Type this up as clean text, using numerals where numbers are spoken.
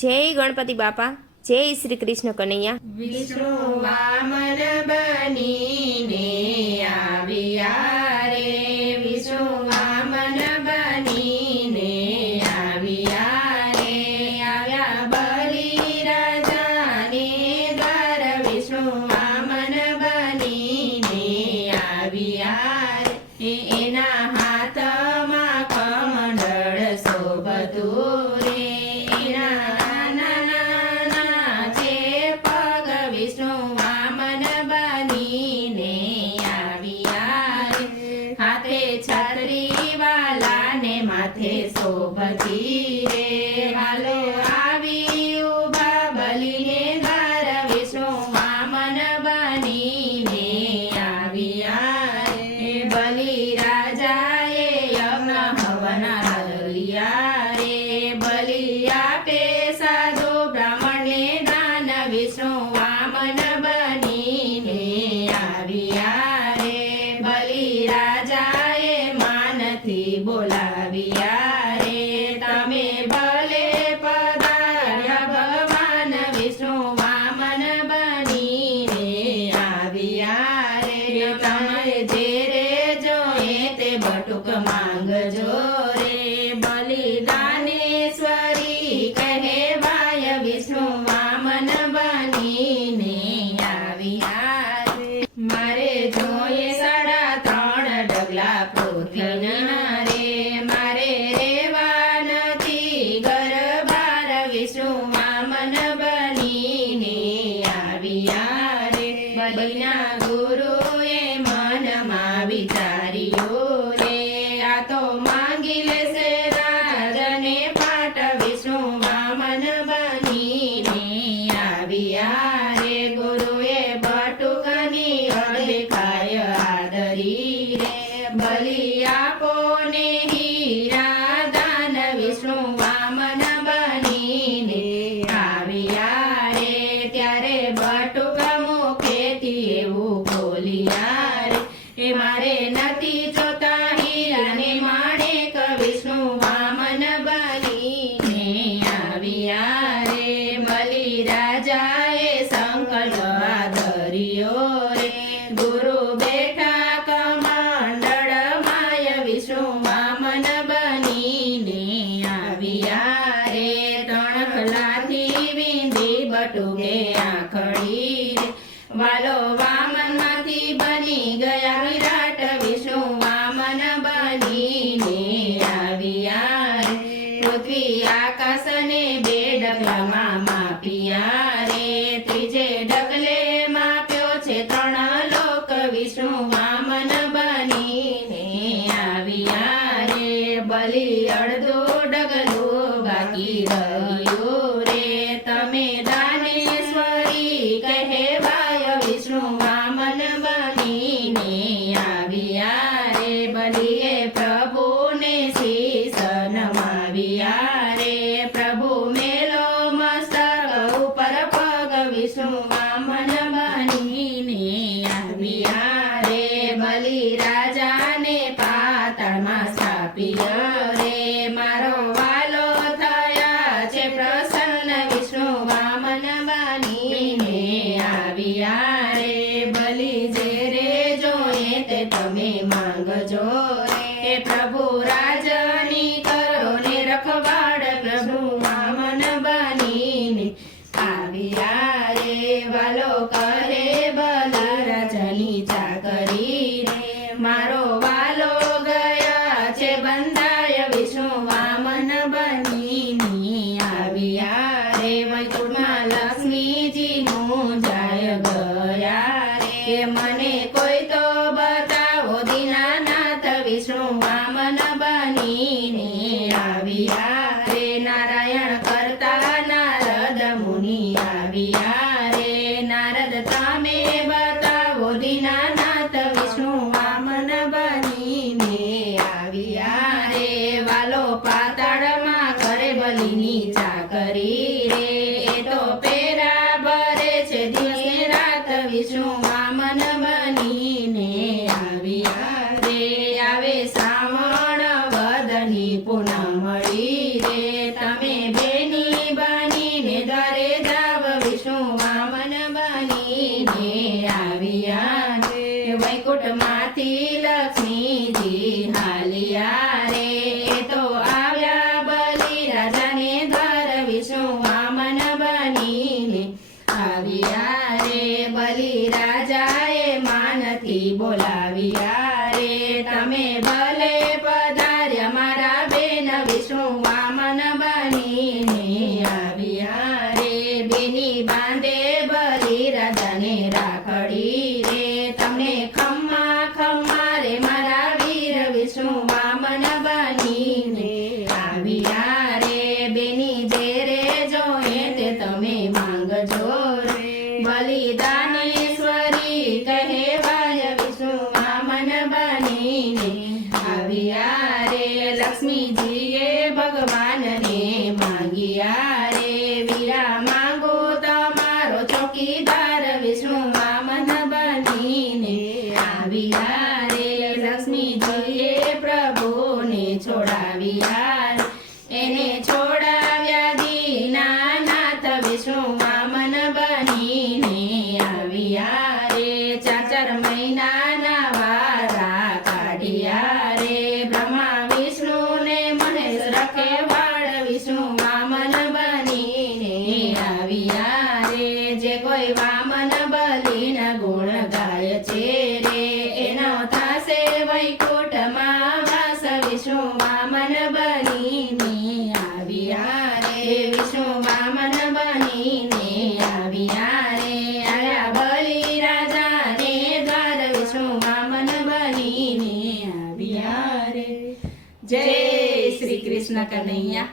જય ગણપતિ બાપા, જય શ્રી કૃષ્ણ કનૈયા। વિષ્ણુ વામન બનીને આવ્યા રે, વિષ્ણુ વામન બનીને આવ્યા રે, આવ્યા બલિ રાજાને દ્વાર, વિષ્ણુ વામન બનીને આવ્યા રે, એના હાથમાં કમંડળ શોભતું રે, વિષ્ણુ વામન બનીને આવ્યા રે, હાથે છત્રી વાલાને માથે શોભતી રે, હાલો આવી ઉભા બલિને દ્વાર, વિષ્ણુ વામન બનીને આવ્યા રે, બલિ રાજાએ યજ્ઞ હવન હરિયા રે, બલિ આપે સાધુ બ્રાહ્મણને દાન, વિષ્ણુ વામન બનીને આવ્યા રે, બલિ રાજાએ માનથી બોલાવ્યા રે, તમે ભલે પધાર્યા ભગવાન, વિષ્ણુ વામન બનીને આવ્યા રે, તમે જે રે જોઈએ તે બટુક માંગજો રે, બલિદાનેશ્વરી કહેવાય, વિષ્ણુ વામન બનીને આવ્યા રે, મારે જોઈએ 3.5 ડગલા પૃથ્વીના રે, મારે રેવા નથી ઘર બાર, વિષ્ણુ વામન બનીને આવ્યા રે, બલિના ગુરુએ મનમાં વિચાર્યું રે, આ તો માંગી લેશે રાજને પાટ, વિષ્ણુ વામન બનીને આવ્યા રે, ગુરુએ બટુકની અદેખાય આદરી રે, બલિ આપો ને હીરા દાન, વિષ્ણુ વામન બનીને આવ્યા રે, ત્યારે બટુક મુખેથી એવું બોલ્યા રે, એ મારે નથી જોતા હીરા ને માણેક, વિષ્ણુ વામન બનીને આવ્યા રે, બલિ રાજાએ સંકલ્પ આધર્યો રે, ગુરુ બેઠા કમંડળ માય, વિષ્ણુ વામન બનીને આવ્યા રે, તણખલાથી વિંધી બટુકે આંખડી રે, વાલો વામન માંથી બની ગયા વિરાટ, વિષ્ણુ વામન બનીને આવ્યા રે, પૃથ્વી આકાશને 2 ડગલામાં માપ્યા રે, ત્રીજે ડગલે માપ્યો છે 3 લોક, વિષ્ણુ વામન બનીને આવ્યા રે, બલિ અડધો ડગલું બાકી રહ્યું રે, તમે દાનેશ્વરી કહેવાય, વિષ્ણુ વામન બનીને આવ્યા રે, બલિએ પ્રભુને શીશ નમાવ્યા રે, પ્રભુ મેલો મસ્તક ઉપર પગ, વિષ્ણુ વામન બનીને આવ્યા રે, બલિ રાજાને પાતાળમાં સ્થાપ્યો રે, મારો વાલો થયા છે પ્રસન્ન, વિષ્ણુ વામન બનીને આવ્યા રે, બલિ જે રે જોઈએ તે તમે માંગજો રે, પ્રભુ રાજની કરો ને રખવાડ, પ્રભુ વામન બનીને આવ્યા રે, વાલો કરે બલરાજની ચાકરી રે, મારો વાલો ગયા છે બંધાય, વિષ્ણુ વામન બનીને આવ્યા રે, વૈકુંઠમાં લક્ષ્મીજીનું જાય ગયા રે, મને કોઈ તો બતાવો દીનાનાથ, વિષ્ણુ વામન બનીને આવ્યા રે, નારાયણ કરતા નારદ મુનિ આવ્યા રે, નારદ તમે બતાવો દીનાનાથ, વિષ્ણુ વામન બનીને આવ્યા રે, વાલો પાતાળમાં કરે બલિની ચાકરી રે, એ તો પેરા ભરે છે દિવસે રાત, વિષ્ણુ વામન બનીને આવ્યા રે, આવે શ્રાવણ વદની પૂનમળી રે, તમે બેની બની તમે ભલે પધાર્યા મારા બેન વિષ્ણુ વામન બનીને આવ્યા રે બેની બાંધે બલી રાજાને રાખડી રે તમને ખમ્મા ખમ્મા રે મારા વીર વિષ્ણુ વામન બનીને આવ્યા રે બેની જે રે જોઈએ તે તમે માંગજો રે બલિદાનેશ્વરી કહેવાય વિષ્ણુ વામન બનીને આવ્યા રે લક્ષ્મીજીએ ભગવાનને માંગ્યા રે વીરા માંગો તમારો ચોકીદાર વિષ્ણુ વામન બનીને આવ્યા રે લક્ષ્મીજીએ પ્રભુને છોડાવ્યા રે. એને છોડાવ્યા દીનાનાથ વિષ્ણુ વામન બનીને આવ્યા રે 4 મહિનાના વારા કાઢ્યા રે બ્રહ્મા વિષ્ણુ ને મહેશ રખેવાળ વિષ્ણુ વામન બનીને આવ્યા રે જે કોઈ વામન બલીના ગુણ ગાય છે રે એનો થાશે વૈકુંઠમાં વાસ વિષ્ણુ વામન બનીને આવ્યા રે વિષ્ણુ વામન બનીને આવ્યા રે આયા બલી રાજાને દ્વાર વિષ્ણુ વામન બનીને આવ્યા રે જય શ્રી કૃષ્ણ કનૈયા